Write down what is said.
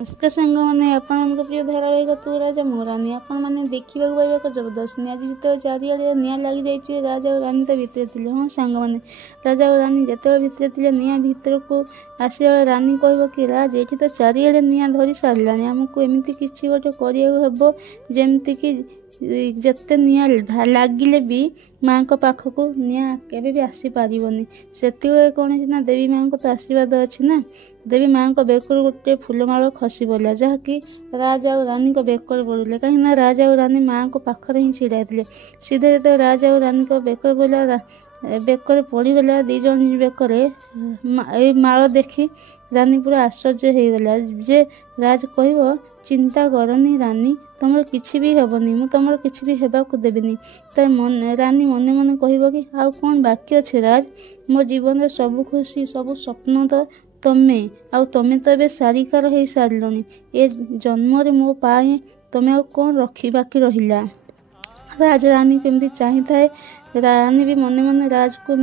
नमस्कार सांग मैंने आपण प्रिय धारावाहिक तू राजा मो रानी आपण मैंने देखा पाइबा एक जबरदस्त आज जिते चारिड़े निआ लग जाइए राजा और रानी तो भितर थे। हाँ सांग मैंने राजा और रानी जिते भितर थे निआ भितर को आसला रानी कह कि राज ये तो चारिड़े निआ धरी सारा आमको एमती किसी गोटे करम जमती कि जिते निआ लगिले भी माँ को पाखक निआ केबे भी आसी पारिबनी से कौन ना देवी माँ को तो आशीर्वाद अच्छी ना देवी माँ को बेकर गोटे फूलमाल खसी पड़ा जहाँकि राजा और रानी को बेकर पड़े कहीं राजा और रानी माँ को पाखरे ही छिड़ा थे सीधे जो राजा और रानी को बेकर पड़ा बेकर पड़गला दी जन बेकर माल देखी रानी पूरा आश्चर्य हो गला जे राज कह चिंता करनी रानी तुम किसी भी हेबनी मु तुम किसी भी हेबाकू देविनी तर रानी मने मने कह कि आउ कौन बाकी अच्छे राज मो जीवन सब खुशी सब स्वप्न तो तमे आउ तमे तो ए सारिकार हो सारे ए जन्म मो पाए तमे आउ कौन रखी बाकी रहिला राज रानी केमती चाही थाए रानी भी मने मने राज को